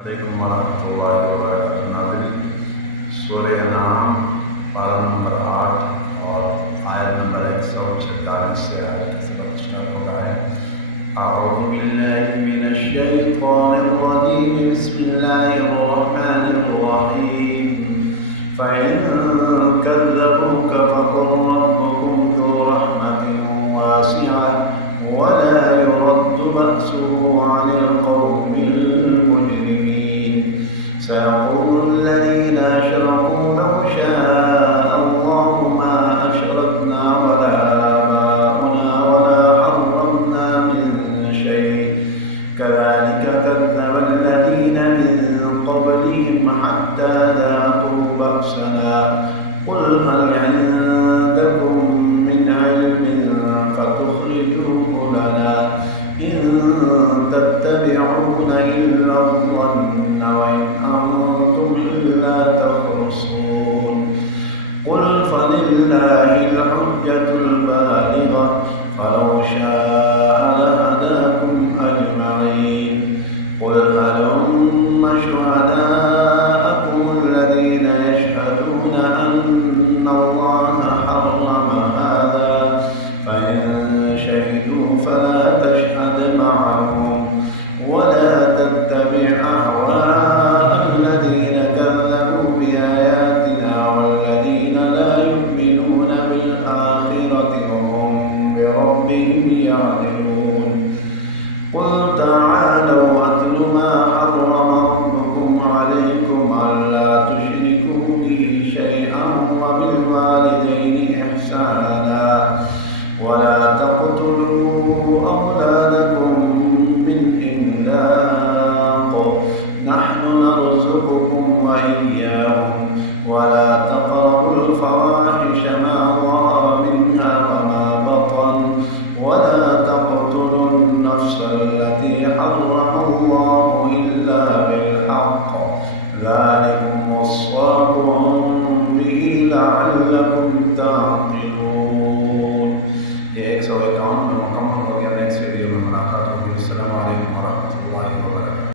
अलैकुम वरहमतुल्लाहि वबरकातुहू। नाज़रीन, सूरह नाम पारा नंबर 8 और आयत नंबर 146 से आयत का सबक स्टार्ट होगा है। अऊज़ु बिल्लाहि मिनश शैतानिर रजीम, बिस्मिल्लाहिर्रहमानिर रहीम। फ़इन कज़्ज़बूक फ़क़ुल रब्बुकुम ज़ू रहमतिन वासिअह वला युरद्दु बअसुहु अनिल क़ौमिल मुजरिमीन। सयक़ूलु الذين أشركوا لو شاء الله ما أشركنا ولا آباؤنا ولا حرمنا من شيء كذلك كذب الذين من قبلهم حتى ذاقوا بأسنا قل هل عندكم من علم فتخرجوه لنا إن تتبعون إلا الظن وإن أنتم إلا تخرصون قل فلله الحجة البالغة فلو شاء لهداكم أجمعين قل هلم شهداءكم الذين يشهدون أن الله حرم هذا فإن شهدوا فلا تشهد معهم ولا تتبع أهواء الذين كذبوا بآياتنا والذين لا يؤمنون بالآخرة وهم بربهم يعدلون قل تعالوا أتل ما حرم ربكم عليكم ألا تشركوا به شيئا وبالوالدين إحسانا ولا تقتلوا أولادكم من إملاق نحن نرزقكم وإياهم ولا تقربوا الفواحش ما ظهر منها وما بطن ولا تقتلوا النفس التي حرم الله إلا بالحق ذلكم وصاكم به لعلكم تعقلون